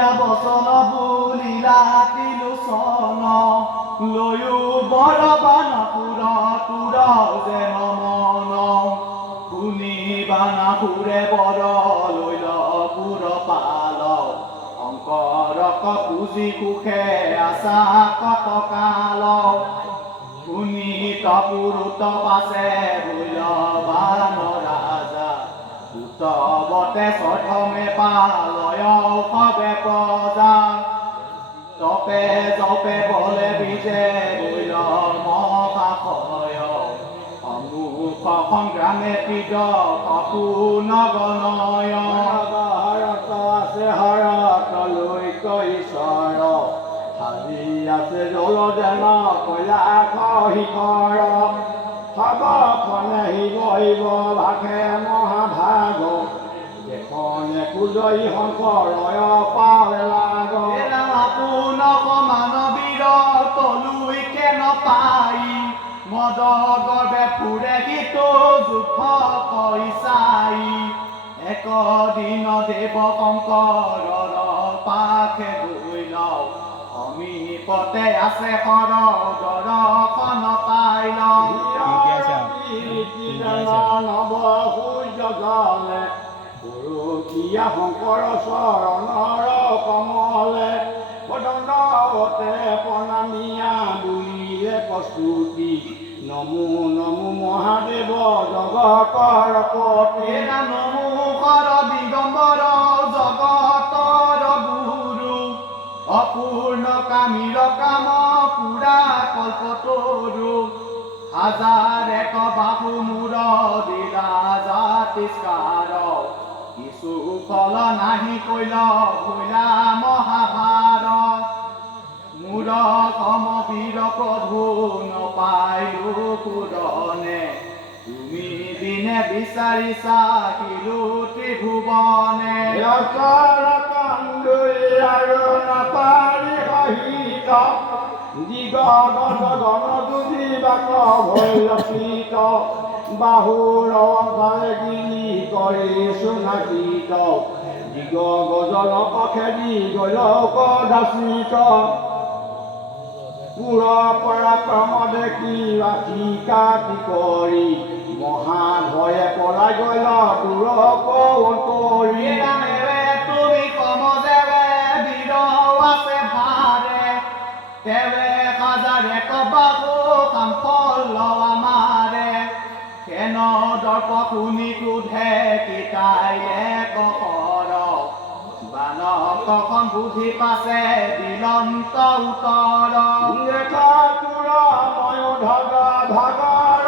বয়া বচন বুলিলা তিলোচন লৈও বৰ বানাসুৰ তোৰ যেন মন শুনি বানাসুৰে বৰ লৈল পুৰ পাল শংকৰক পুজি সুখে আছা কত কাল শুনি তপুৰুত পাছে ভৈল বান ৰাজা উত্তৱতে স্বধমে পালয় সবে প্ৰজা তপে জপে বলে বিজে ভৈল মহাশয় অমুখ সংগ্ৰামে পীড সপোন গণয় হৰত আছে হৰত লৈক ঈশ্বৰ হাবি আছে জল যেন কৈলাস শিখৰ সব ফলে শিৱ শিৱ ভাষে মহাভাগ যেখনে কুজয়ী শংকৰয় পালে লাগ আপোনক মানবীৰ তলুইকে নপাই মদ গৰ্বে ফুৰে গীতো জোখ পইচাই একদিন দেৱ শংকৰৰ পাখে গৈ লওঁ সমীপতে আছে সৰ দৰ্শন পাই লওঁ নৱ সূৰ্য জলে পৰকীয়া শংকৰ চৰণৰ কমলে পদণ্ডতে প্ৰণামিয়া বুলিয়ে প্ৰস্তুতি নমো নমো মহাদেৱ জগতৰ পতি নমো কৰ দিগম্বৰ জগতৰ গুৰু অপূৰ্ণ কামীৰ কাম পুৰা কল্পতৰু হাজাৰ এক বাহু মূৰ দিলা জাতিষ্কাৰ কিছু ফল নাহি কৈল ভৈলা মহাভাৰত মূৰ কম বীৰ প্ৰভু নপাইলো পুৰণে তুমি দিনে বিচাৰিছা কিলো ত্ৰিভুৱনে আৰু নাপাৰি সহিত দিগগত গণদুজি বাক ভৈল প্ৰীত বাহুৰ অংশৰে গিৰি কৰি সোণাকৃত দিগ গজন পখেদি গৈলক দাসিত পুৰ পৰাক্ৰম দেখি ৰাখি কাটি কৰি মহাভয়ে পলাই গল দূৰক কৰি তুমি কমজেৰে বীৰ আছে ভাৰে তেৱে হাজাৰে কবাবো কাম ফল আমাৰে কেন দৰ্প শুনি ক্ৰোধে কিতাই এক কৰ বানকখন বুঝি পাছে দিলন্ত উত্তৰ তোৰ ময়ো ধগ ভাগৰ